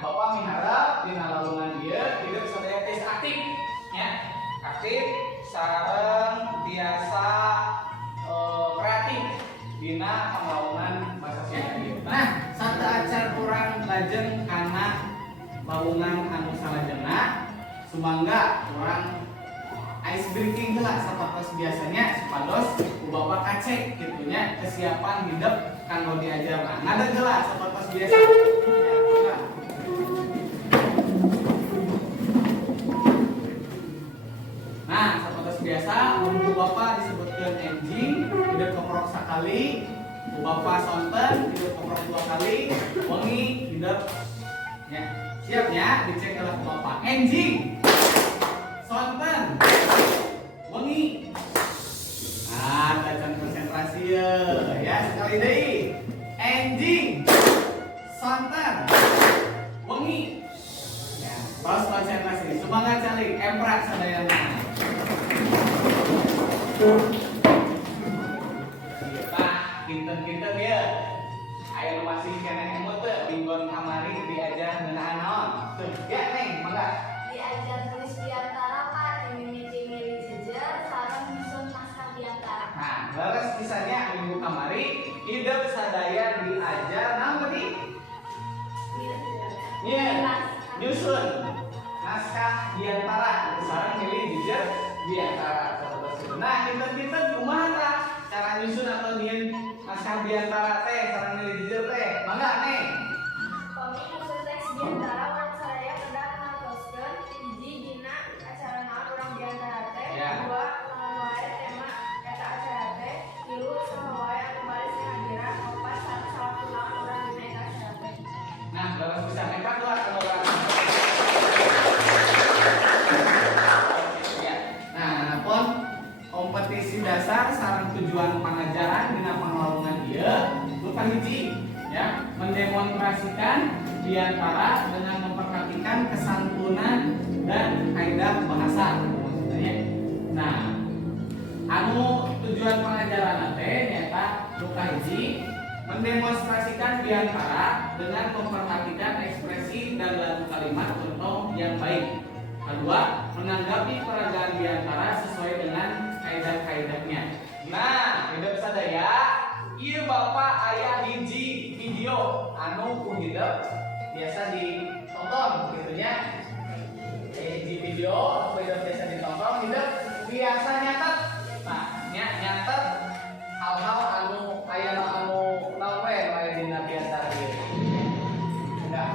Bapak miharep dina lalungan ieu hidup sadaya tis aktif nya. Aktif sareng tiasa kreatif dina panglaungan basa Sunda ieu. Nah, sateacan urang lajeng kana lawungan anu salajengna sumangga urang ice breaking heula sapertos biasanya supados Bapak kacek gitunya kesiapan hidup kanggo diajar. Nah, ngadeg heula sapertos biasa. Nah, sapertos biasa mun Bapak disebutkeun enjing hidup koprok sakali, Bapak sonten hidup koprok 2 kali, wengi hidup nya. Siap nya dicek heula ku Bapak. Enjing sonten wengi. Nah, tacan konsentrasi ya sekali deui. Enjing sonten wengi. Ya, tos konsentrasi. Semangat calik emprak sadayana. Pak, kinten-kinten ya. Aya masih keneh emut teh binggon kamari diajar ngeunaan naon? Tuh, ya Neng, mangga. Diajar tulis biantara Pak, mimiti milih jejer, sareng nyusun naskah biantara. Nah, leres kisahnya minggu kamari hidup sadaya diajar naon tadi? Iya, nyusun naskah biantara sareng milih jejer biantara. Nah, kinten-kinten kumaha tah cara nyusun atau nyieun naskah biantara teh sareng milih jejer teh? Mangga Neng. Kami nyusun teks biantara urang sadaya kedah ngatoskeun hiji dina acara naon urang biantara teh, Ya. 2 naon wae tema eta acara teh, 3 saha wae anu bari sahadiran, 4 salah kunaon urang dina eta acara teh. Nah, leres bisa nekat lah kalau urang. Ya. Nah, napon kompetisi dasar sareng tujuan pengajaran dina panglaungan ieu nu kahiji ya, mendemonstrasikan biantara dengan memperhatikan kesantunan dan kaidah bahasa maksudnya. Nah, anu tujuan pengajaran teh nyata nu kahiji mendemonstrasikan biantara dengan memperhatikan ekspresi dan lagu kalimat contoh yang baik. Kedua, menanggapi peragaan biantara sesuai dengan kaidah-kaidahnya. Nah, hidup sadaya ieu Bapak aya hiji video anu ku hidup biasa ditonton gitu nya. Hiji video anu hidup biasa ditonton, hidup biasa nyatet. Nah, nyatet hal-hal anu aya anu naon we aya dina biantara ieu. Enggak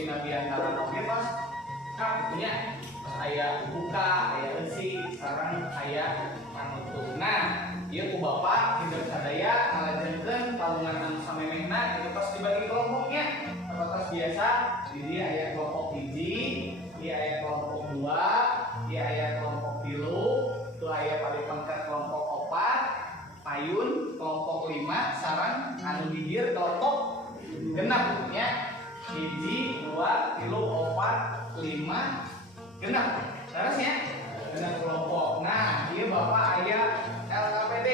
dina biantara oge pas kap nya aya buka, aya eusi, sareng aya panutup. Nah, ieu ku Bapak hidup sadaya ngalajenkeun kalungan anu samemehna itu pas dibagi kelompoknya. Atas biasa di dia aya kelompok hiji, dia aya kelompok 2, dia aya kelompok 3, tu aya paling pangkat kelompok 4, payun kelompok 5, sareng anu hijir kelompok genep nya. Hiji, 2, 3, 4, 5, genep. Terus ya, genep kelompok. Nah, ieu Bapak aya LKPD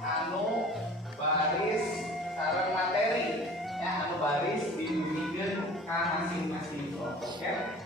anu baris sareng materi ya, anu baris dibimbingkeun ka masing-masing kelompok ya.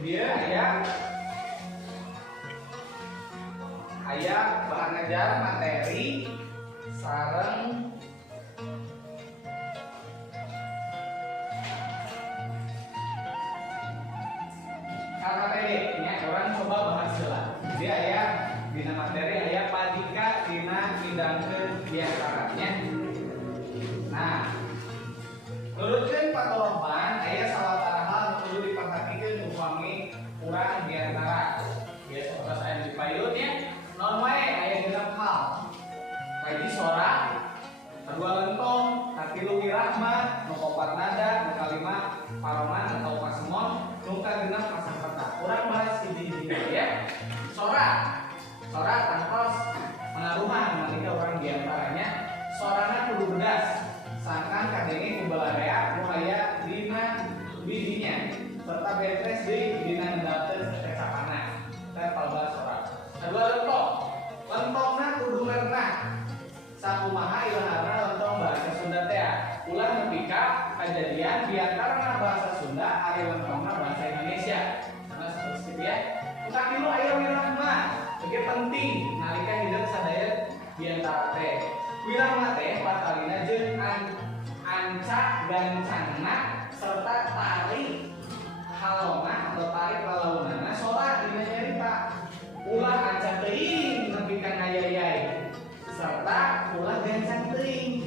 Dia aya bahan ajar materi sareng KKPD nya orang coba bahas heula. Dia aya dina materi aya padika dina ngidangkeun biantaranya. Nah, nurutkeun patoloban aya salawatara hal kudu diperhatikeun upami urang diantara biasa pas aya di payun ya non wae aya genep hal. Kaji sora, kedua lentong, katilu wirahmat, nu opat nada, nu kalima paroman atau pasemon, nu kagenep pasangkata. Urang bahas hiji-hiji ya. Sora tangkos pengaruhan nalika urang diantaranya sorana kudu bedas. Sangkan kadenge kubalarea nu aya dina bidinya serta betres deui dina ngendapkeun kecapana. Teh palbal sora. Kedua lentongna kudu lerna. Sakumaha ilaharna lentong bahasa Sunda teh ulah nepika kejadian diantara bahasa Sunda ari lentongna bahasa Indonesia. Nah seperti itu ya. Utakilu aya wirahmat. Oke penting nalika hidup sadaya diantara teh. Wirahmat teh patalina jeung anca gancangna serta tarik halona atau tarik lalaunana sora dina nyarita. Ulah anca teuing nepi ka ngayayai serta ulah gancang teuing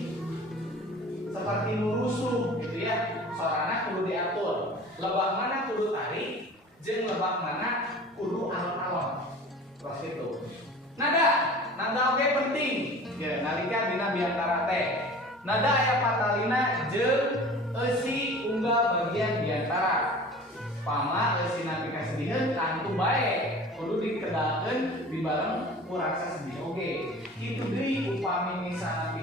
seperti nurusuh gitu ya. Sorana kudu diatur. Lebah mana kudu tarik jeung lebah mana kudu alon-alon. Terus itu. Nada oge penting. Ya, nalika dina biantara teh. Nada aya patalina jeung eusi unggal bagian biantara. Pama eusina pika sedieun kantu bae kudu dikedalkeun di bareng kurasa sedih. Oke, itu deui upami misalna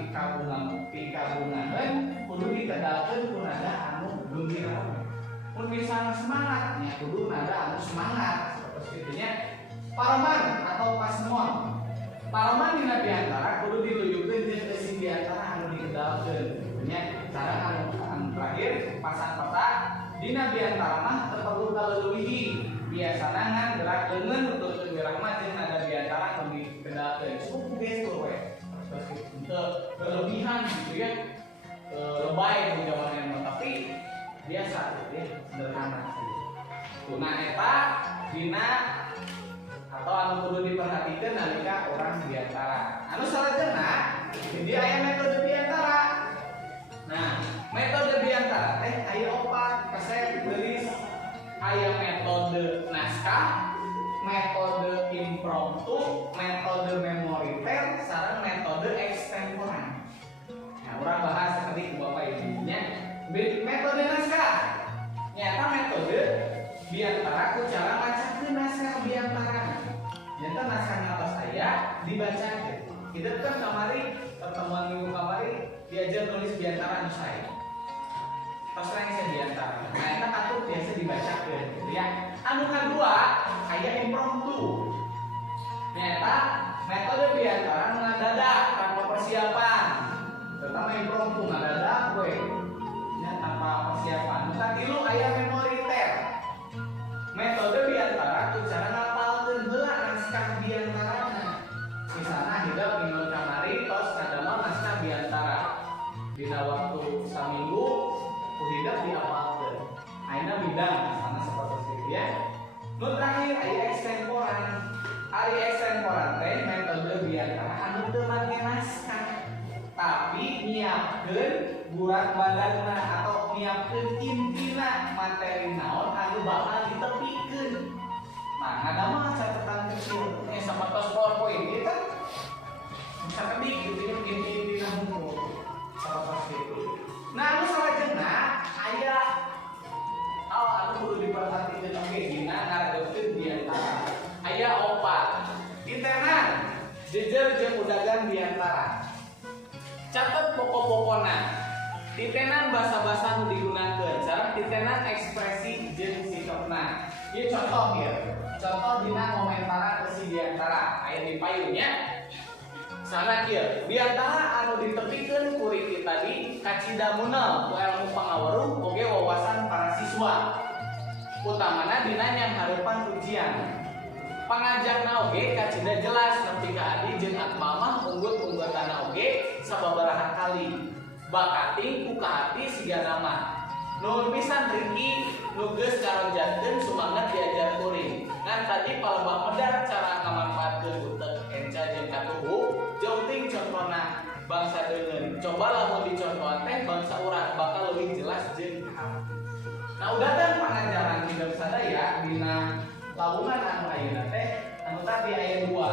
pikabunaheun kudu dikedalkeun ku nada anu gembira. Mun misalna semangat nya kudu nada anu semangat. Seperti itu nya. Paroman atau pasmon. Paroman dina diantara kudu diluyukeun jeung eusi diantara anu dikedalkeun. Nya cara anu terakhir pasang peta dina diantara mah teu perlu kaleuwih. Biasana ngan gerak leungeun nuturkeun gerak mah jeung nada diantara anu dikedalkeun. Cukup gestur we. Terus teu berlebihan gitu ya. Lebay di zaman yang tapi biasa ya, sederhana saja. Nah eta dina atau anu kudu diperhatikan nalika orang diantara. Anu salajengna jadi aya metode diantara. Nah, metode diantara teh aya opat, kasep geulis. Aya metode naskah, metode impromptu, metode memoriter, sareng metode extemporan. Nah, urang bahas tadi ku Bapak Ibu nya. Metode naskah. Nyata metode diantara ku cara macakeun naskah diantara. Nyata naskah ngatos aya dibacakeun. Kita kan kamari pertemuan minggu kamari diajar nulis diantara anu saya. Pasrah yang diantara. Nah, eta katut biasa dibacakeun gitu ya. Anu kadua aya impromptu. Nyata metode diantara ngadadak tanpa persiapan. Terutama impromptu ngadadak we. Nya tanpa persiapan. Nu katilu aya memoriter. Metode diantara ku cara ngapalkeun heula naskah diantarana. Misalna hidup minggu kamari tos kadamel naskah diantara. Dina waktu saminggu ku hidup diapalkeun. Ayeuna bidang misalna seperti itu ya. Nu terakhir aya extemporan. Ari extemporan teh metode diantara anu teu make naskah. Tapi nyiapkeun burat badanna atau nyiapkeun intina materi naon anu bakal ditepikeun. Nah, ngadamel catatan kecil nya sapertos PowerPoint ieu kan bisa kedik gitu ya inti-intina hukum sapertos itu. Nah, anu salajengna aya anu kudu diperhatikeun oge dina ngaradeukeun diantara. Aya opat. Internan, jejer jeung udagan diantara. Catat pokok-pokona. Titenan basa-basa nu digunakeun, sareng titenan ekspresi jeung sikapna. Ieu contoh ya. Contoh dina komentara eusi diantara aya di payunnya. Sana kieu, diantara anu ditepikeun ku Riki tadi kacidamunel ku ilmu pangaweruh oge wawasan para siswa. Utamana dina nyanghareupan ujian. Pangajakna oge kacida jelas nepi ka adi jeung Akmal mah unggut-unggutanna oge sababaraha kali. Bakating ku kahati sigana mah. Nuhun pisan Riki nu geus karonjatkeun sumanget diajar kuring. Ngan tadi palebak medar cara ngamanfaatkeun utek enca jeung katuhu jeung ting contona bangsa deungeun. Coba lamun dicontohan teh bangsa urang bakal leuwih jelas jeung kahati. Nah, udatan pangajaran hidup sadaya dina lawungan anu ayeuna teh anu tadi aya dua.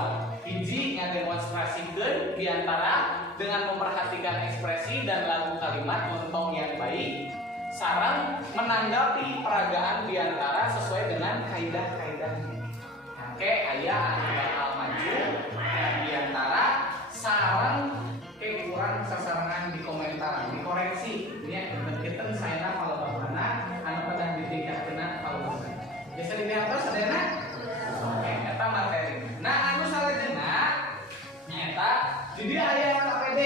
Hiji ngademonstrasikeun diantara dengan memperhatikan ekspresi dan lagu kalimat montong yang baik, sareng menanggapi peragaan diantara sesuai dengan kaidah-kaidahnya. Oke, aya anu bakal maju diantara sareng ke kurang sasarangan di komentar, dikoreksi. Nya kita saena palebana anu pada ditingkatkeun palebana. Bisa dilihat terus sadayana? Oke, eta materi. Nah, anu salajengna nyata di dia aya KPD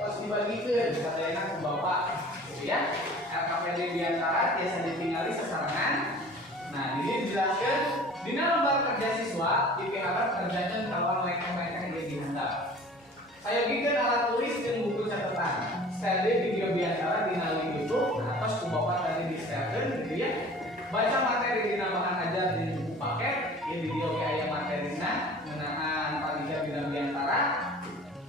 terus dibagikeun sadayana ku Bapak gitu ya. KPD diantara biasa ditinggali sasarangan. Nah, ini dijelaskan dina lembar kerja siswa dipiharap kerjakeun kalawan mereka-mereka yang dihandap. Saya bikin alat tulis dan buku catatan. Style video biantara dina YouTube. Nah, terus ku Bapak tadi di-share gitu ya. Baca materi dina bahan ajar di buku paket, ya video kayak materina ngeunaan paliga dina biantara.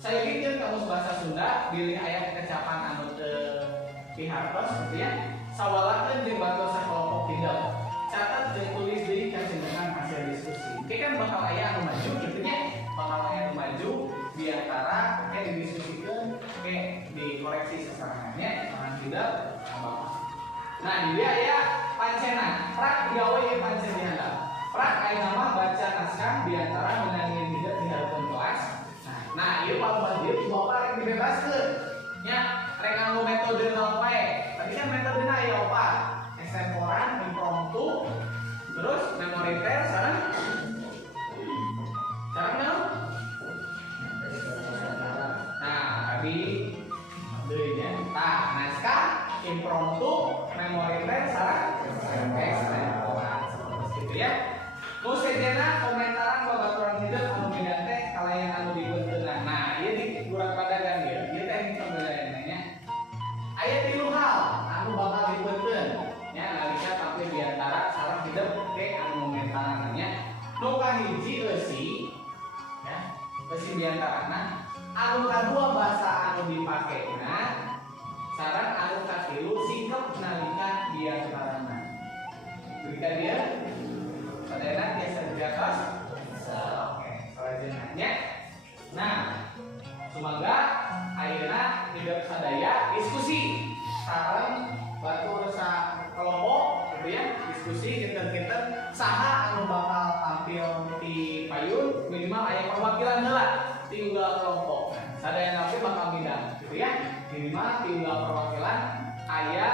Saya bikin kamus bahasa Sunda, pilih ayat kecapan anu teu pihartos gitu ya. Sawalakeun jeung bantu sakelompok tinggal. Catat jeung tulis deui kacenderungan hasil diskusi. Oke kan bakal aya anu maju gitu nya. Bakal aya anu maju biantara didiskusikeun dikoreksi sasarangannya orang tidak apa. Nah, dia aya pancena. Prak digawe pancen dihandap. Prak aya nama baca naskah diantara menangin hidup di hadapan kelas dibebaskeun. Nya, rek nganggo metode naon wae. Tadi kan metodena aya opat. Extemporan, impromptu, terus memoriter, sareng naon? Nah, tadi deui nya. Tah, naskah, impromptu, memoriter, sareng extemporan. Seperti itu ya. Nu sejenna komentaran babaturan hidup anu beda teh kalayan anu dibeunteunna. Nah, ieu di gurat padagang ieu. Ieu teh mito bedaena nya. Aya 3 hal anu bakal dibeunteun nya nalika tampil di antara sareng hidup ke anu komentaran nya. Nu kahiji eusi ya, eusi di antarana anu kadua bahasa anu dipakena sareng anu katilu sikep nalika di antarana. Ketika dia sadayana biasa diatas. Oke, selanjutnya. Nah, sumaga ayeuna hidup sadaya diskusi sareng batur sa kelompok gitu ya, diskusi kinten-kinten saha anu bakal tampil di payun minimal aya perwakilan heula di unggal kelompok. Sadayana oge bakal bidang gitu ya. Minimal di unggal perwakilan aya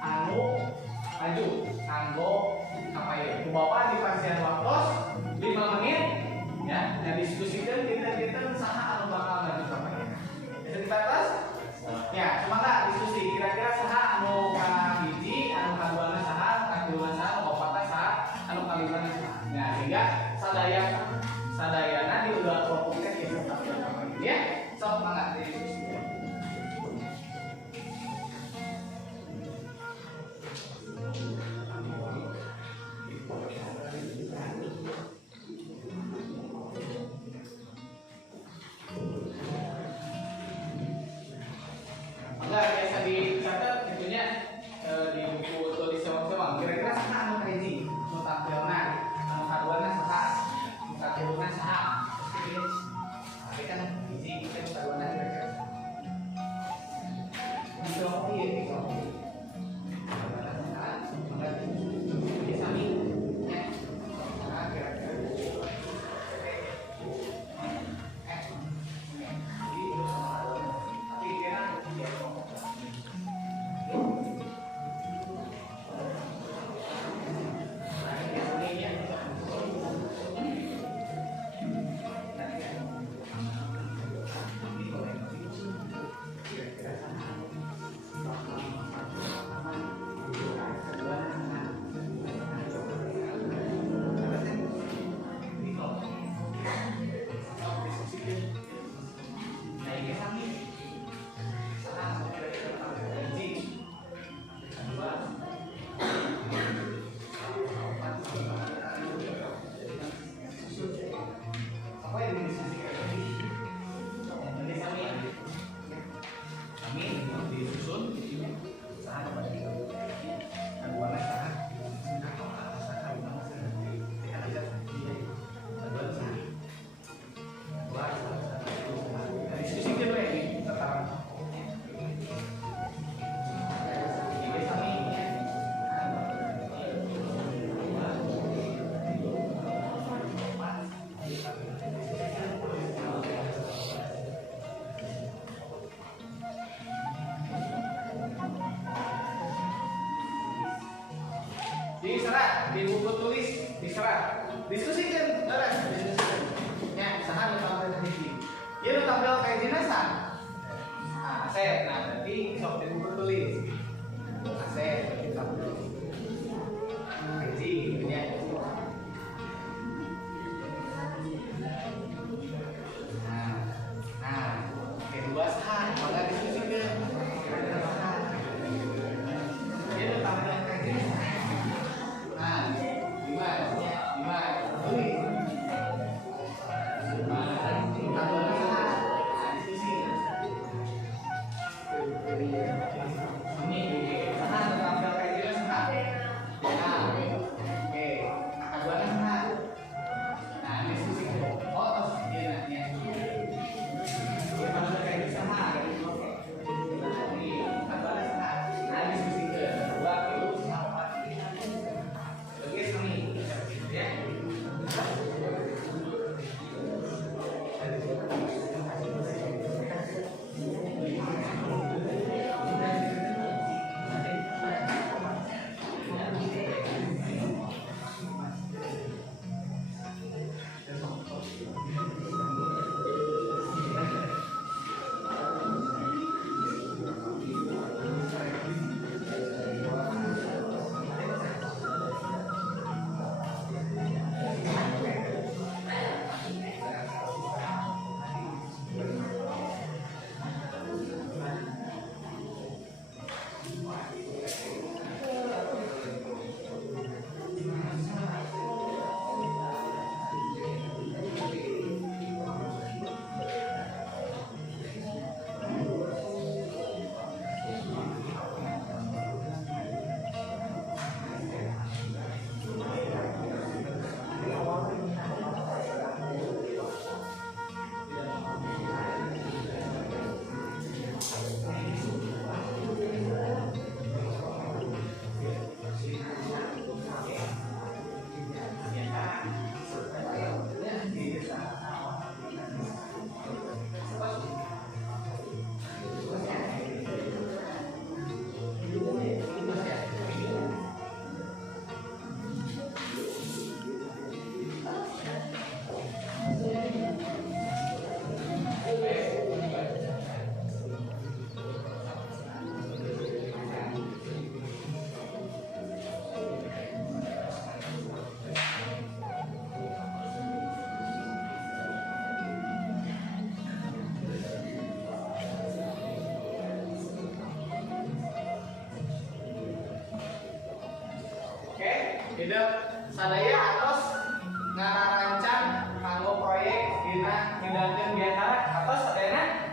anu maju kanggo kapayun. Bapak di pasian waktos 5 menit ya, yang diskusikan kita saha anu bakal maju kapayun. Bisa dibatas? Ya, semangat diskusi. Kira-kira saha anu kahiji, anu kaduana saha, kaduana saha, anu opatna saha, anu kalimana saha. Nah, sehingga sadayana di ulah kelompok teh kita tampil kapayun ya. Sok semangat diskusi. Biasa dicatat tentunya di buku tulis sewang-sewang. Kira-kira saha anu kahiji nu tampilna, anu kaduana saha, anu katiluna saha. Tapi kan hiji kita kaduana kira-kira. Itu ieu itu. Bisa nih. Ya. Nah, kira-kira. Diserat di buku tulis, diserat diskusikan beres, diskusikan ya saha nu tampil hiji ieu nu tampil kayak jenazah aset. Nah berarti sok di buku tulis aset berarti tampil hiji gitu ya. Nah kedua saha maka diskusikan kira-kira saha ieu nu tampil kayak jenazah. hidup sadaya atos ngarancang kanggo proyek dina ngidangkeun biantara atos sadayana.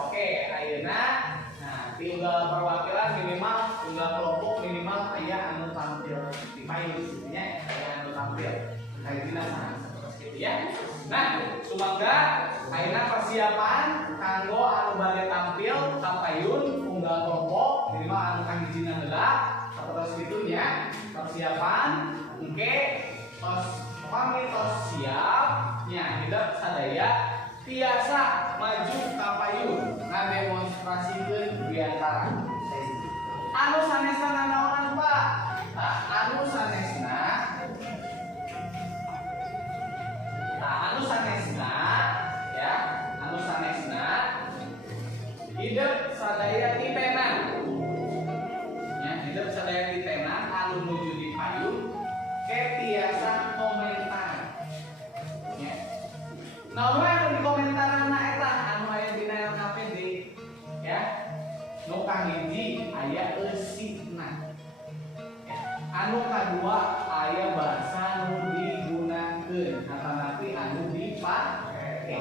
Oke, ayeuna nah tinggal perwakilan minimal tinggal kelompok minimal aya anu tampil di payung disitunya aya anu tampil kayak dina seperti itu ya. Nah, sumangga ayeuna persiapan kanggo anu bade tampil ka payun unggal kelompok minimal anu kahijina heula sapertos kitu nya. Persiapan engke tos pamit tos siap nya hidup sadaya tiasa maju ka payun ngademonstrasikeun biantara. Anu sanesna nanaonan Pak? Anu sanesna ya, anu sanesna hidup sadaya titenan. Ya, hidup sadaya titenan anu nuju di payung ke tiasa komentar. Ya. Nah, anu di komentarana eta anu aya dina LKPD ya. Nu kahiji aya eusina. Ya. Anu kadua aya bahasa nu digunakeun atanapi anu dipake.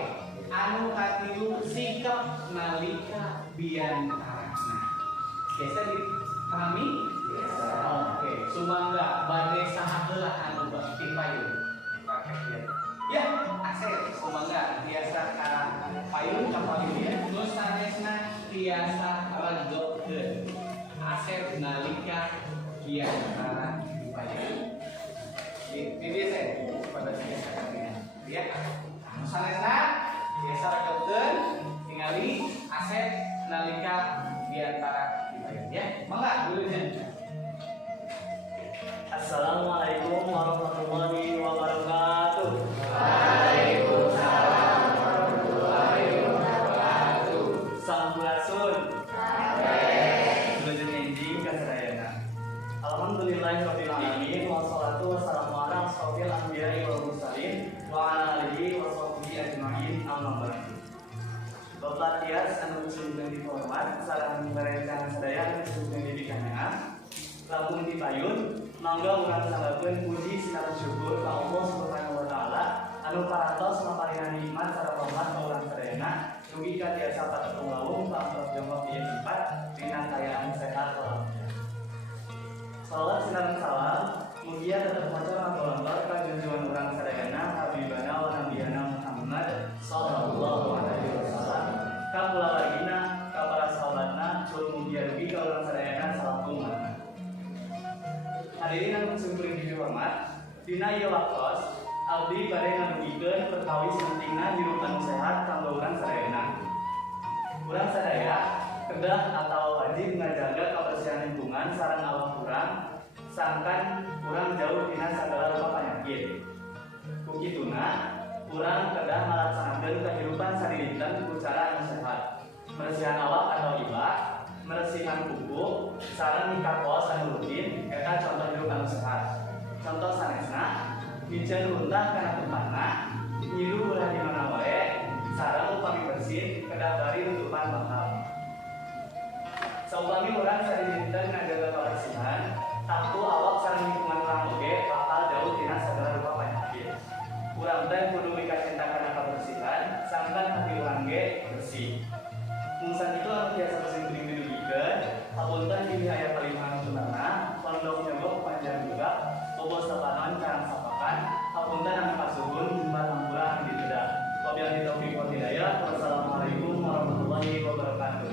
Anu katilu sikap nalika biantara. Nah, biasa dipahami? Oke, sumangga bade saha heula anu bakti payun. Ya, asep sumangga biasa ka payun ka pavilion nu sanesna tiasa ragokeun. Asep nalika biantara di payun. Ini saya pada biasa kalian. Ya. Anu sanesna biasa ragokeun tingali asep nalika biantara di payun ya. Mangga dulunya. Assalamualaikum warahmatullahi wabarakatuh. Waalaikumsalam warahmatullahi wabarakatuh. Sampurasun. Nuju enjing kasadayana. Alhamdulillahirabbil alamin wassalatu wassalamu ala asyrofil anbiya'i wal mursalin wa ala alihi washabbihi ajmain amma ba'du. Bapak Tias anu sugeng dihormat sareng merencana sadaya sugeng didikannya. Lampung di payun, mangga urang sangakeun puji sinareng syukur ka Allah Subhanahu wa taala anu parantos maparingan nikmat sareng rahmat ka urang sadayana dugi ka tiasa patung lawung pamrih jongkok ieu tempat dina kayaan sehat walafiat. Salawat sinareng salam mugia tetep maca ngatolontor ka junjungan urang sadayana habibana wa nabiyana Muhammad sallallahu alaihi wasallam ka kulawargina ka para sahabatna cul mugia dugi ka urang sadayana salatung mana. Hadirin anu seumpeuring dihormat, dina ieu waktos abdi bade ngadugikeun perkawis pentingna hirup anu sehat kanggo urang sadayana. Urang sadaya kedah atau wajib ngajaga kebersihan lingkungan sareng awak urang sangkan urang jauh dina sagala rupa panyakit. Kukituna urang kedah malaksanakeun kehidupan sadinten ku cara anu sehat. Bersihan awak atau iba, meresihan kuku, sareng nikah kos anu rutin, eta contoh hidup anu sehat. Contoh sanesna, miceun runtah kana tempatna, nyiru ulah di mana wae, sareng upami bersih, kedah bari nutupan bakal. Saupami urang sadinten ngajaga kebersihan, taktu awak sareng lingkungan urang oge bakal jauh tina sagala rupa panyakit. Urang teh kudu mikacinta kana kebersihan, sangkan hati urang ge bersih. Mungsan itu anu biasa sering didugikeun, hapunten pilih aya palimahan tunana, pondok nyogok panjang juga, bobos tepanon karang sapakan, hapunten anu kasuhun jumlah lampuran di bedah. Wabillahi taufiq wal hidayah. Wassalamualaikum warahmatullahi wabarakatuh.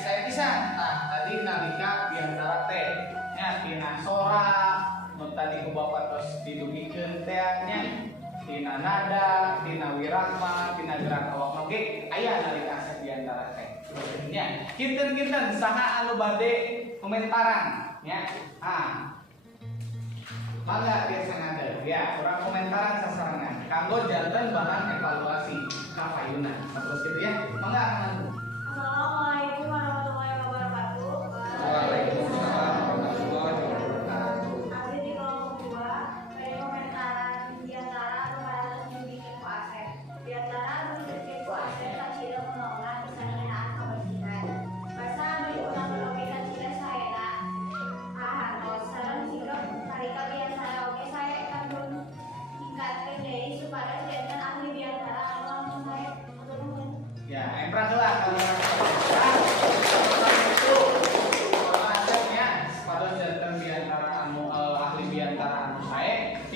Saya bisa. Nah, tadi nalika biantara teh, nya tina sora tadi ku bapak terus didugikeun teh nya tina nada, tina wirahma, tina gerak awak oge aya nalika asep diantara teh. Nya, kinten-kinten saha anu bade komentaran nya. Mangga biasa ngade ya, urang komentaran sasarangan kanggo janten bahan evaluasi ka payunan. Terus gitu ya. Mangga anu. Assalamualaikum warahmatullahi wabarakatuh. Waalaikumsalam warahmatullahi wabarakatuh. Abdi di kelompok 2, beri komentaran diantara kepada bikin ku asep. Diantara bikin ku asep tak sila menolongan bisa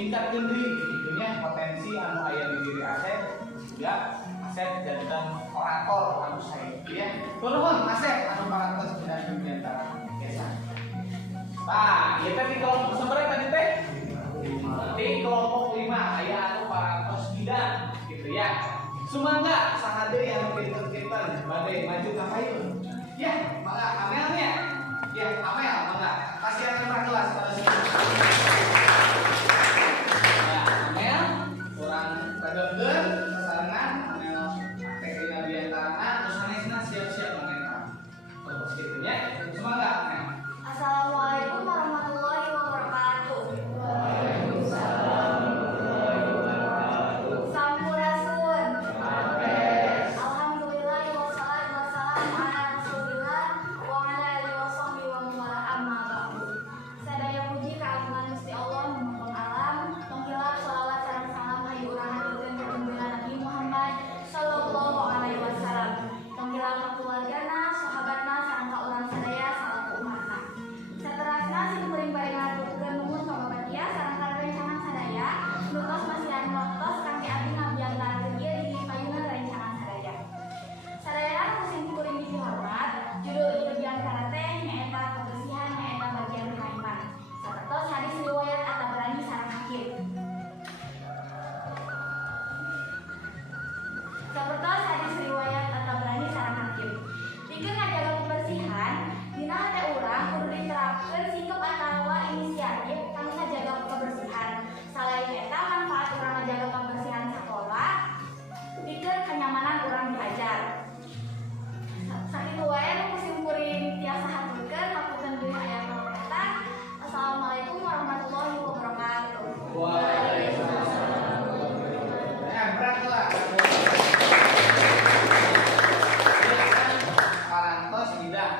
ningkatkeun deui kitu nya potensi anu aya di diri Asep juga Asep janten orator anu sae ya. Turun Asep anu parantos dina diantara desa. Nah, ieu teh di kelompok sabaraha tadi teh? Di kelompok 5 aya anu parantos bidang gitu ya. Sumangga saha deui anu pinter-pinter bade maju ka payun. Ya, mangga amelnya. Ya, amel mangga. Kasihan nomor kelas pada sini. Ya, amel kurang kageun sasarengan amel aktif dina diantarana terus sanesna siap-siap mengenal. Terus kitu nya. Sumangga amel. Assalamualaikum warahmatullahi wabarakatuh. Sampurasun. Alhamdulillah wassalatu wassalamu ala Rasulillah wa ala alihi wasahbihi wa man wala amma ba'du. Sadaya puji kaagungan Gusti Allah numpang alam, penghilap shalawat sareng salam hayu urang haturkeun ka junjungan Nabi Muhammad sallallahu alaihi wasallam. Penghilap ka keluargana, sahabatna sareng ka urang sadaya salaku umatna. Saterasna simkuring bari ngaturkeun nuhun ka babatia sareng ka rencangan sadaya, nutos masihan waktos kangge abdi ngabiyantakeun ieu di payunan rencangan sadaya. Sadayana musim kuring bisi hormat, judul ieu diantara teh nyaeta kebersihan nyaeta bagian kaiman. Sapertos hadis riwayat At-Tabrani sareng Hakim. Sapertos hadis riwayat At-Tabrani sareng Hakim. Pikeun ngajaga kebersihan, dina hate urang kudu diterapkeun sikap atawa inisiatif kangge ngajaga kebersihan. Selain eta manfaat urang ngajaga kebersihan sakola, pikeun kenyamanan urang belajar. Sakitu wae nu musim kuring tiasa haturkeun hapunten deui aya eta. Assalamualaikum warahmatullahi wabarakatuh. Waalaikumsalam. Beratlah. Parantos bidang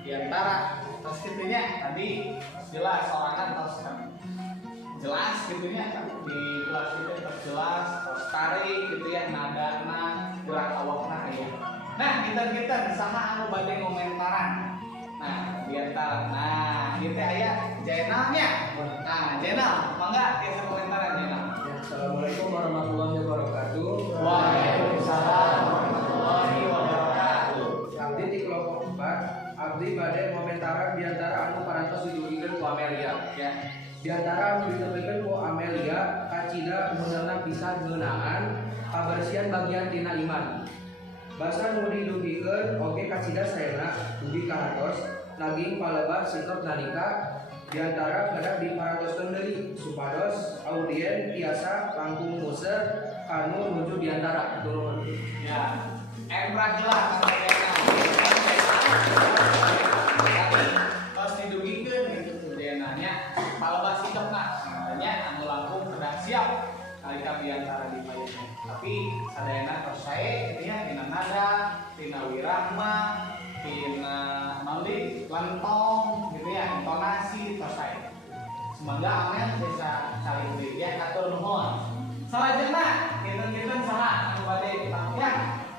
diantara terus kitunya tadi jelas sorangan terus kan jelas gitunya di kelas itu terus jelas terus tarik gitu ya nadana gerak awakna aya. Nah kita saha anu bade ngomentaran. Nah diantara ieu teh aya Jenalnya. Nah Jenal mangga tiasa komentaran Jenal. Assalamualaikum warahmatullahi wabarakatuh. Waalaikumsalam warahmatullahi wabarakatuh. Abdi di kelompok 4, abdi bade momentaran diantara anu parantos didugikeun ku Amelia. Ya. Diantara anu ditepikeun ku Amelia, kacida munana pisan ngeunaan kabersihan bagian tina iman. Basa nu didugikeun oge kacida saena dugi ka hartos naging palebah sikap nalika diantara kedah diparantoskeun deui supados audien tiasa langkung muser kanu nuju diantara turun. Ya. Emrah jelas sayana. Tos didugikeun itu kudenanya palebah sikepna. Katanya anu langkung kedah siap kalika diantara di payunna. Tapi sadayana tos sae gitu ya dina nada, dina wirahma, dina naudi lentong gitu ya intonasi tos sae. Semoga amel bisa saling deui ya atur nuhun. Salajengna kinten-kinten saha anu bade ya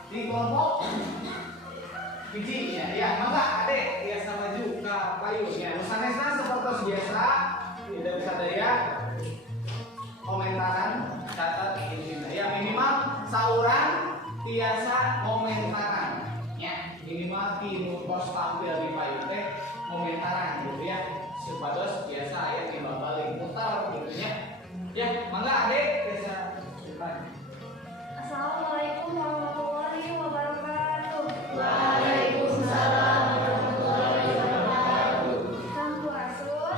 di kelompok hiji ya mangga ade biasa maju ka payun ya nu sanesna sapertos biasa tidak bisa daya komentaran catat intina ya minimal saurang tiasa komentaran ya minimal tinu pos tampil di payun teh komentaran gitu ya supados biasa aya timbal balik mutar gitu ya mangga ade biasa cepat. Assalamualaikum warahmatullahi wabarakatuh. Waalaikumsalam warahmatullahi wabarakatuh. Sampurasun.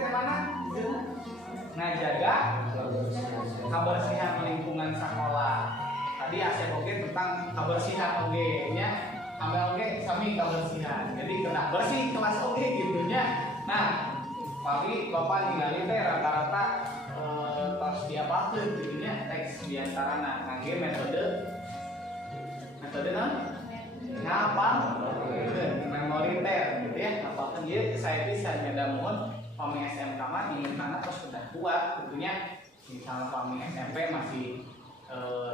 teh mana? Ngajaga kebersihan lingkungan sekolah. Tadi Asep oge tentang kebersihan oge nya. Ambil oge sami kebersihan. Jadi kena bersih kelas oge gitu nya. Nah, tapi Bapak ningali teh rata-rata pas diapakeun gitu nya teks diantarana ngangge metode naon? Ngapal memoriter gitu ya. Ngapalkeun ieu saya bisa nyadamun pami SMK mah ingin terus udah kuat tentunya. Misalnya pami SMP masih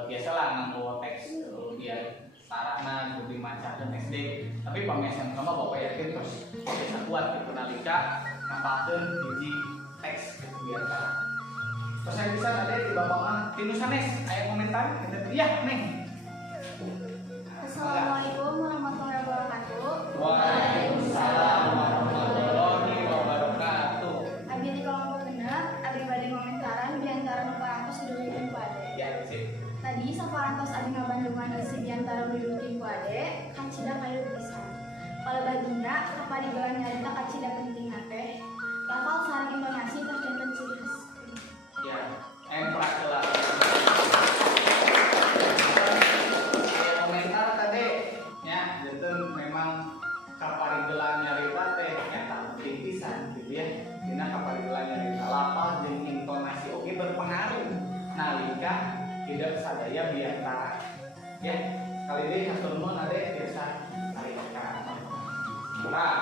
biasalah nganggo teks biar sarana lebih macakeun SD, tapi pami SMK mah Bapak yakin terus bisa kuat gitu nalika ngapalkeun hiji teks gitu biar sarana. Terus saya bisa nanti di Bapak mah tinu sanes aya komentar iya Neng. Assalamualaikum warahmatullahi wabarakatuh. Waalaikumsalam warahmatullahi wabarakatuh. Abi di kelompok genep, abi bade komentaran diantara nuparantos didudukin ku ade. Ya, sip. Tadi saparantos abi ngabandungan isi diantara didudukin ku ade, kacida kayu pisan. Kalau baginda, kapadi gelang nyarita kacida penting teh. Lafal sareng intonasi tercantum ciri khas. Ya, prakelar. Komentar tadi ya, itu memang kaparigelan nyarita teh eta penting pisan gitu ya. Dina kaparigelan nyarita lafal jeung intonasi oke berpengaruh nalika hidup sadaya biantara. Ya, kali ini hatur nuhun ade biasa nalika. Nah,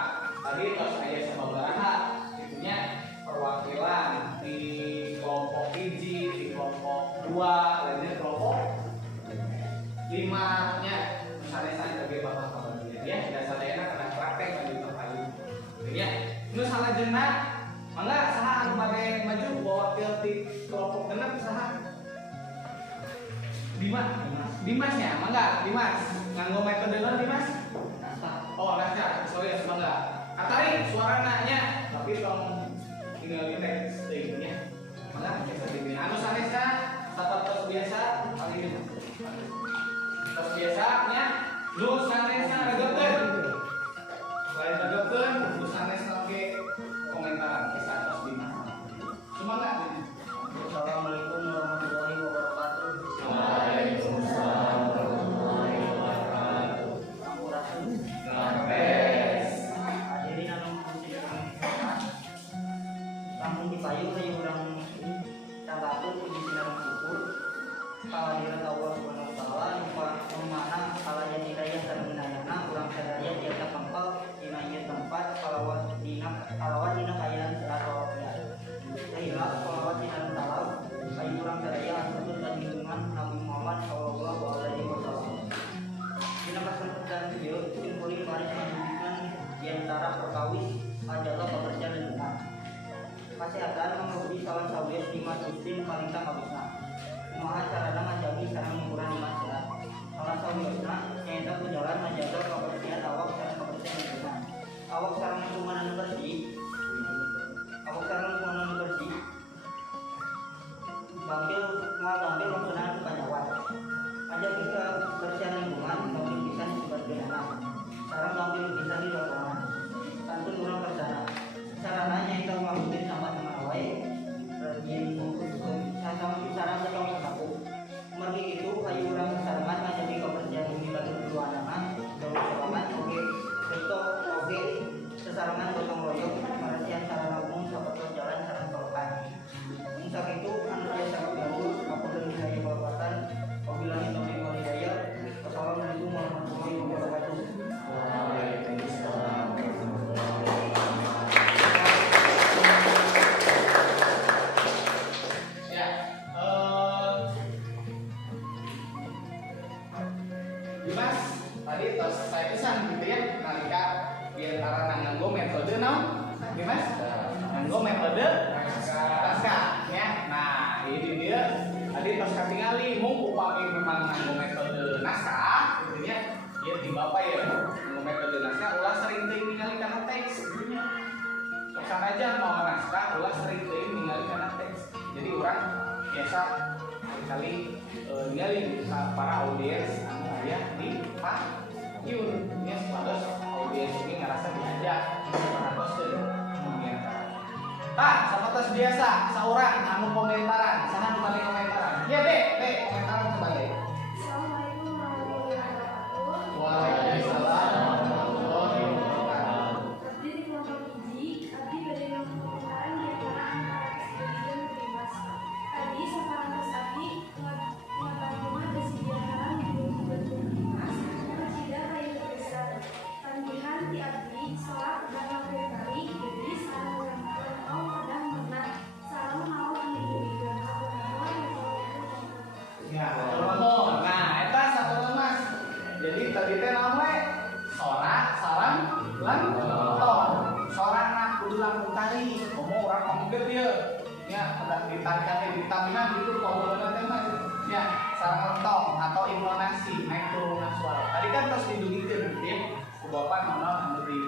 tadi tos aya sababaraha itunya perwakilan di kelompok hiji, di kelompok 2, lainnya kelompok 5 nya sanesan sebagai bapak kabarnya ya. Dan sadayana kena praktek bagi terpayu. Ya, nu salajengna mangga saha anu bade maju bawa wakil di kelompok 6 saha? Dimas nya, mangga Dimas. Nganggo metode naon Dimas? Oh, Rasya, sorry mangga. Atari suarana nya, tapi tong tinggalin teks tingginya. Mangga kita bikin anu sanesna sapertos biasa kali ini. Tos biasanya lu sanesna regepkeun. Selain regepkeun, lu sanesna oge komentaran kisah tos Dimas. Semangat. Assalamualaikum warahmatullahi wabarakatuh. Waalaikumsalam warahmatullahi wabarakatuh. Ngapes. Hadirin anu muslimin lamun dipayu hayu urang tanggapeun puji sinareng syukur kehadiran Allah Subhanahu wa taala nu mana kalayan hidayah sareng hinayana urang sadaya tiasa kempal dina ieu tempat kalawat dina kayaan silaturahmi. Sehingga sholawat dina talam kayu urang sadaya aturkeun ka junjungan Nabi Muhammad sallallahu alaihi wasallam. Dina kesempatan ieu simpulin mari menunjukkan diantara perkawis adalah pekerjaan lingkungan. Kesehatan menguji salah sawir di masjid paling tak kabisna. Kumaha carana ngajaga sareng hiburan di masjid. Salah sawirna nyaeta berjalan menjaga kebersihan awak sareng kebersihan lingkungan. Awak sareng lingkungan anu bersih. Awak sareng lingkungan anu bersih. Bangkil maksudna banyawan. Aja kita kebersihan lingkungan bangkil pisan disebut genana. Sareng bangkil pisan di lapangan. Tantun urang kersana. Carana nyaeta ngabuktin sama wae. Yen sama sareng sareng sakaku. Mergi itu hayu urang sarangan ngajaga kebersihan bumi batu keluarga. Dalam selamat oge besok oge sesarangan gotong royong marasian sarana umum sapertos jalan sareng tolokan. Sak itu anu biasa ganggu kapudeun hidayah babatan. Wabillahi taufiq wal hidayah. Wassalamualaikum warahmatullahi wabarakatuh. Waalaikumsalam. Ya, Dimas, tadi tos saya pesan gitu ya, nalika diantara nganggo metode naon? Dimas, nganggo metode naskah ya. Nah, ini dia tadi tos katingali mung upami memang nganggo metode naskah gitu ya. Ieu di Bapak ya, nganggo metode naskah ulah sering teuing ningali kana teks gitu nya. Sok aja mau naskah ulah sering teuing ningali kana teks. Jadi orang biasa kali-kali ningali para audiens anu aya di Yun, ini sepados audiens ini ngerasa diajak para dosen. Tah, biasa saurang anu komentaran saha nu bade komentaran ya dek komentaran coba dek. Assalamualaikum warahmatullahi wabarakatuh. Waalaikumsalam warahmatullahi wabarakatuh. Abdi di kelompok hiji, abdi bade mengkomentari di antara antara kesedihan bebas. Tadi saparantos abdi mengetahui kesedihan yang bebas. Kacida kayu besar. Tandihan ti abdi sholat dan maghrib kali jadi sareng lempau pada menang. Sareng mau diberikan Ya, teman-teman. Nah, eta sakuran Mas. Jadi tadi teh naon sorak, sarang, lan tong. Sorakna kudu langkung tali. Ngomong urang pamunggeut ieu. Ya, ada ditarikan di taminan gitu pamunggeutna teh Mas. Ya, sarang tong atau intonasi naik turunan suara. Tadi kan tos didugikeun ya. Ku Bapak naon anu di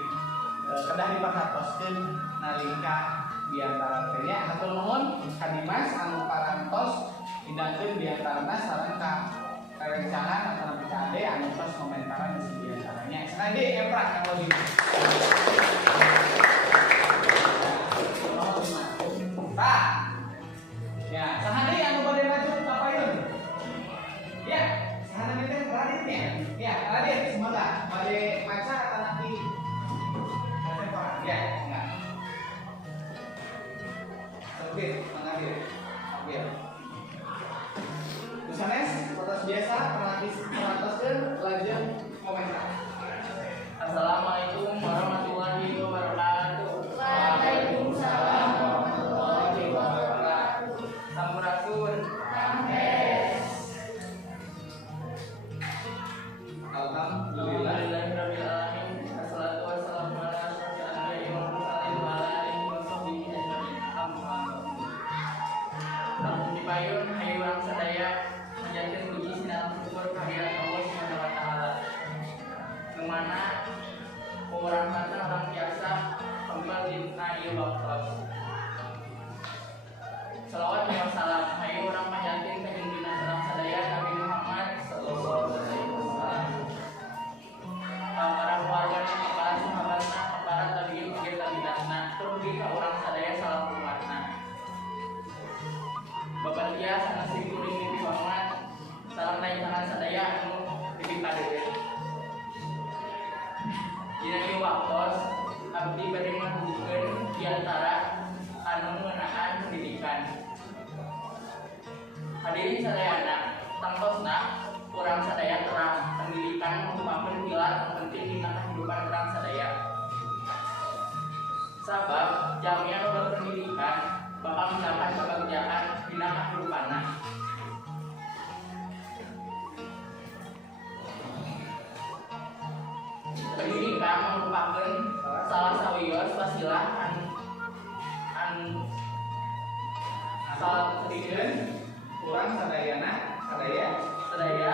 kedah dipakartoskeun nalika di antara teh nya hatur nuhun ka Dimas anu parantos indahkeun di antarana sareng ka rerencangan antara PKD anu tos komentaran di antaranya. Cenah ge eprak yang lebih. Tah. Ya, saha deui anu bade maju ka payun? Ya, saha namanya teh Radit ya. Ya, Radit semoga bade maca atau nanti ya, enggak. Oke, mengalir. Oke. Misalnya fotos biasa perhatikan lanjut komentar. Assalamualaikum warahmatullahi wabarakatuh. Waalaikumsalam warahmatullahi wabarakatuh. Sampurasun. Alhamdulillah. Alhamdulillahirrahmanirrahim. Assalatu wassalamu ala asyrofil anbiya'i wal mursalin wa ala alihi wa sahbihi ajma'in. Amma ba'du. Lamun dipayun hayu urang sadaya manjankeun puji sinareng syukur kehadirat Allah Subhanahu wa taala. Nu mana urang kata urang biasa kembal dina ieu waktos. Salawat wa salam hayu urang panjangkeun ka junjungan urang sadaya Nabi Muhammad sallallahu alaihi wasallam. Para keluarga para sahabatna para tabiin oge tabiatna turun ka urang sadaya salam umatna. Bapak dia sanes kuring Nabi Muhammad salam tangan sadaya anu dipikadeun. Dina ieu waktos abdi bade ngadudukeun di antara anu ngeunaan pendidikan. Hadirin sadayana, tangtosna urang sadaya terang pendidikan merupakan pilar penting dina kehidupan urang sadaya. Sabab jami anu berpendidikan bakal mendapat kebahagiaan dina kehidupanna. Pendidikan merupakan salah sawios wasilah salah Kemudian kurang sadayana sadaya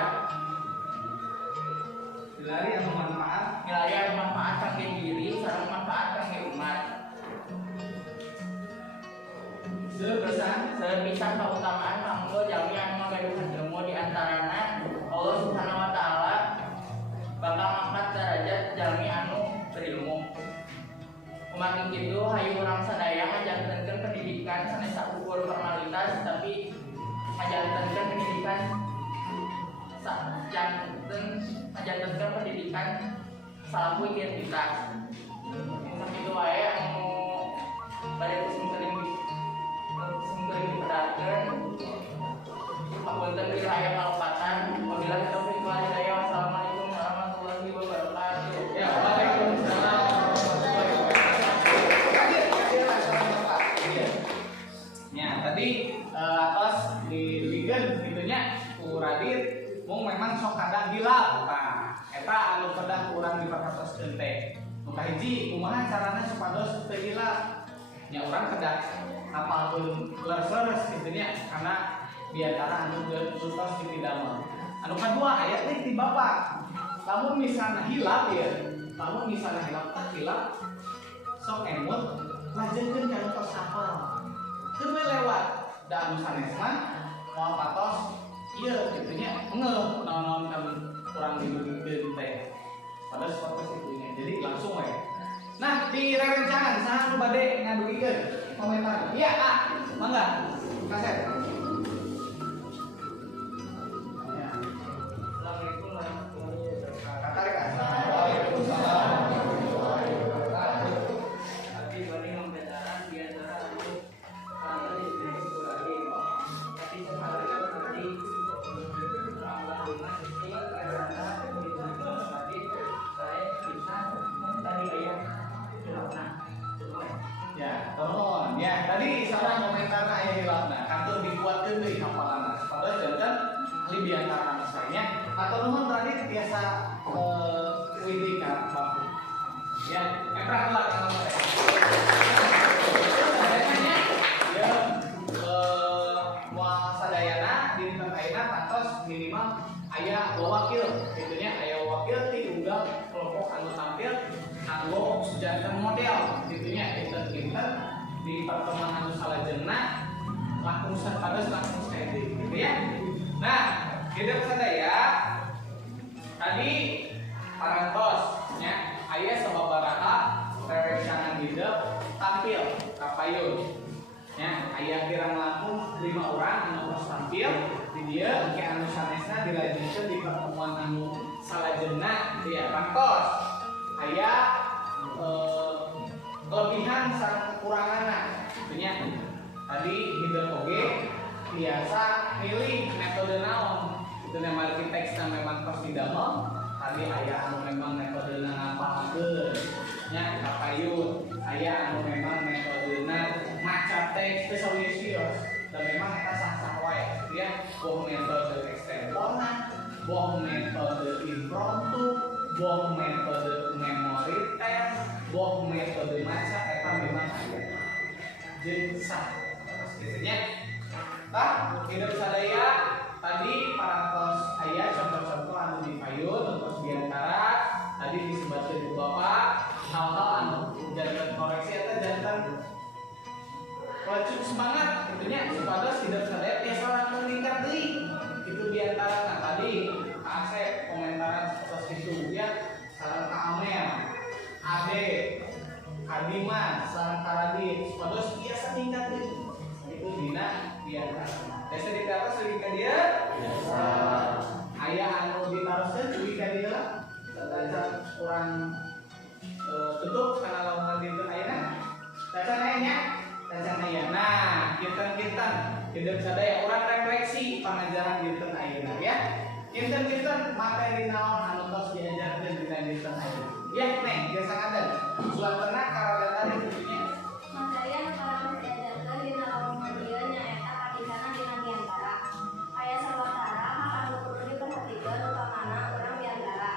dilari anu manfaat nilai manfaat kangge diri sareng manfaat kangge umat. Sepisan kautamaan kanggo jalmi anu ngagaduhan ilmu di antarana Allah Subhanahu wa taala bakal ngangkat derajat jalmi anu berilmu. Umat kitu hayu urang sadaya ngajantenkeun pendidikan sanes sakukur formalitas tapi ngajantenkeun pendidikan ngajantenkeun pendidikan salaku identitas. Sakitu wae anu bade sumteuing dipedakeun. Papunten di raya kalpatan. Wabillahi taufiq wal hidayah. Wassalamualaikum warahmatullahi wabarakatuh. ya waalaikumsalam warahmatullahi wabarakatuh. Hadir Bapak. Ya, tadi atas di bigen gitunya ku Radit mung memang sok kadang gila. Nah, eta anu kedah kurang dipakartoskeun teh. Nu kahiji kumaha carana supados teu gila? Nya urang kedah hafalkeun leres-leres gitunya karena biantara anu tutos di pidamel. Anu kadua aya teh ti Bapak. Lamun misalna hilap ya, lamun misalna hilap tak hilap sok emut lajengkeun kana tos hafal. Keun we lewat da anu sanesna moal patos ieu gitunya ngeuh naon-naon kan urang didugikeun teh. Padahal fokus itunya. Jadi langsung we. Nah, di rerencangan saha nu bade ngadugikeun? komentar. Iya, ah, mangga. Kasep. Ya. Assalamualaikum warahmatullahi wabarakatuh. Katarik kan? Waalaikumsalam. Tapi banding pembedaan di antara aku karena istri kurang tapi sebenarnya nanti orang rumah istri karena tadi saya bisa tadi ayah nah Ya, turun. Ya, tadi seorang komentar aya hilapna. Kantor dikuatkeun deui hafalanna. Padahal jantan ahli biantara anu sarenya. Atau nuhun tadi biasa windika baku. Ya, epra kelak kana mereka. Sadayana ya moal sadayana di dinten ayeuna kantos minimal aya wakil. Kitu nya aya wakil ti unggal kelompok anu tampil kanggo jantan model gitunya pinter-pinter di pertemuan anu salajengna langkung sapados langkung steady gitu ya. Nah, hidup sadaya tadi parantos nya aya sababaraha rerencangan hidup tampil ka payun nya aya kirang langkung 5 orang anu tos tampil di dieu engke anu sanesna dilanjutkeun di pertemuan anu salajengna gitu ya. Parantos aya kelebihan sareng kekurangan tentunya tadi hidup oge biasa milih metode naon itu nama arsitek memang tos didamel tadi aya anu memang metode ngapalkeun nya kapayun aya anu memang metode maca teks spesialisius dan memang eta sah-sah wae ya boh metode extempore boh metode impromptu boh metode memori test, boh metode maca eta memang ada. Jeung sah biasanya. Tah hidup sadaya tadi parantos aya contoh-contoh anu dipayun untuk diantara tadi disebutkeun ku Bapak hal-hal anu jantan koreksi eta jantan wajib semangat gitunya supados hidup sadaya biasa langsung meningkat deui. Itu diantara nah tadi Asep komentaran seperti itu ya sareng ka Amel, Ade, Kadiman, sareng ka Radit, supados biasa ningkat deui. Itu dina diantara. Biasa ditaros leuwih ka dieu? Biasa. Aya anu ditaroskeun leuwih ka dieu? Tadacan urang tutup kana lamungan dinten ayeuna. Tadacan aya nya? Tadacan aya. Nah, kinten-kinten hidup sadaya urang refleksi pangajaran dinten ayeuna ya. Kinten-kinten materi naon anu tos diajarkeun dina dinten ayeuna. Ya, Neng, biasa ngaden. Suasana karada tadi tentunya. Materi anu karantos diajarkeun dina lamungan ieu nyaeta kadisana dina biantara. Aya sababaraha hal anu kudu diperhatikeun utamana urang biantara.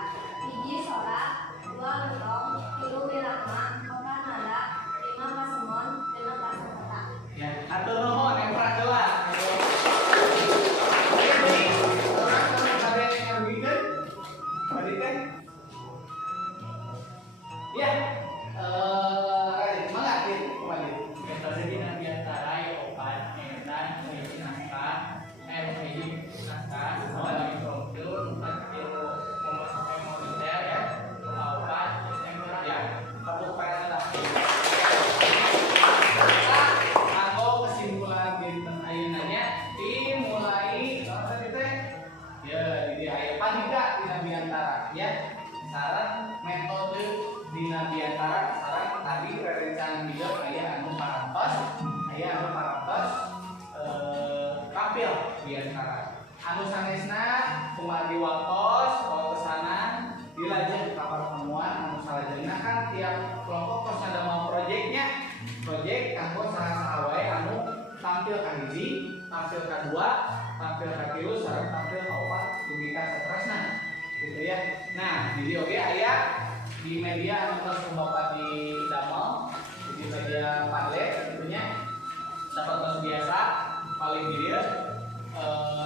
1 salat, 2 lentong, 3 wirahma, 4 nada, 5 pasemon, 6 pasempeta. Ya, atur nuhun yang pra kelas. Ya, Radit, mangga Radit, kembali. metode dina biantara ya opat nyetan hiji naskah hiji naskah soal impromptu 4 kilo memasuk memori ya opat yang Ya, tepuk tangan. Kanggo kesimpulan dinten ayeuna nya dimulai tadi teh. Ya, di aya padika dina biantara ya. Sareng metode dina biantara sareng tadi rerencangan hidup aya anu parantos, aya anu parantos tampil biantara. Anu sanesna kumaha diwaktos, watesanan dilajeng ka pertemuan anu salajengna kan tiap kelompok tos ada mau proyeknya. Proyek kanggo saha-saha wae anu tampil ka hiji, tampil ka dua, tampil ka tilu sareng tampil ka opat dugi ka saterusna. Gitu ya. Nah, jadi oke aya di media anu tos Bapak di damel, di media Padlet tentunya dapat tos biasa paling di dieu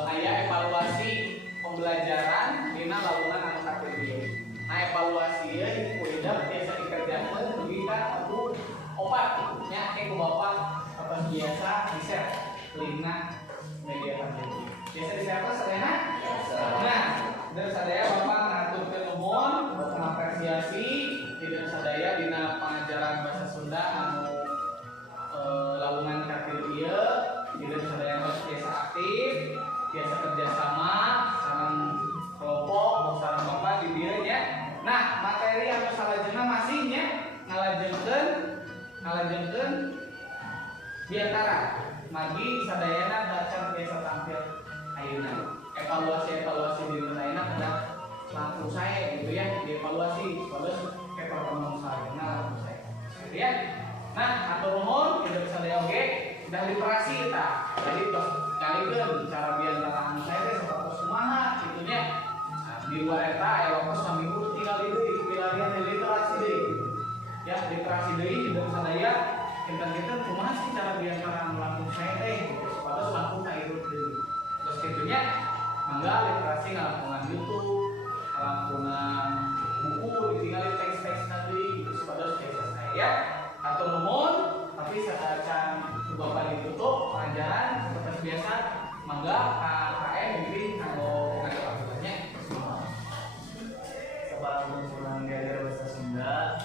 aya evaluasi pembelajaran dina lawungan anu katur ieu. Nah, evaluasi ieu itu kuliah biasa dikerjakeun dugi ka 4 nya ke Bapak apa biasa di-share linkna media Padlet. Biasa di-share tos sadayana? Biasa. Nah, dan sadaya Bapak ngaturkeun nuhun mengapresiasi hidup sadaya dina pengajaran bahasa Sunda anu Biantara magi sadayana dacar biasa tampil ayeuna. Evaluasi di ayeuna kada langsung saya gitu ya, dievaluasi terus ke perkembangan sarana langsung saya. Gitu ya. Nah, atur nuhun tidak bisa sadaya oge udah literasi kita. Jadi tos kalikeun cara biantara anu saya teh sapertos kumaha gitu nya. Nah, di luar eta aya waktu saminggu tinggal deui pilarian literasi deui. Ya, literasi deui tidak bisa sadaya kita kumaha sih cara biantara anu langsung saya teh sapertos langsung ka itu deui. Terus kitunya mangga literasi ngalampungan YouTube, ngalampungan buku ditinggalin teks-teks tadi gitu sepados biasa saya atau nuhun tapi sacan Bapak ditutup pengajaran seperti biasa mangga KKM mungkin kalau ada waktunya Sebarang pulang dari bahasa Sunda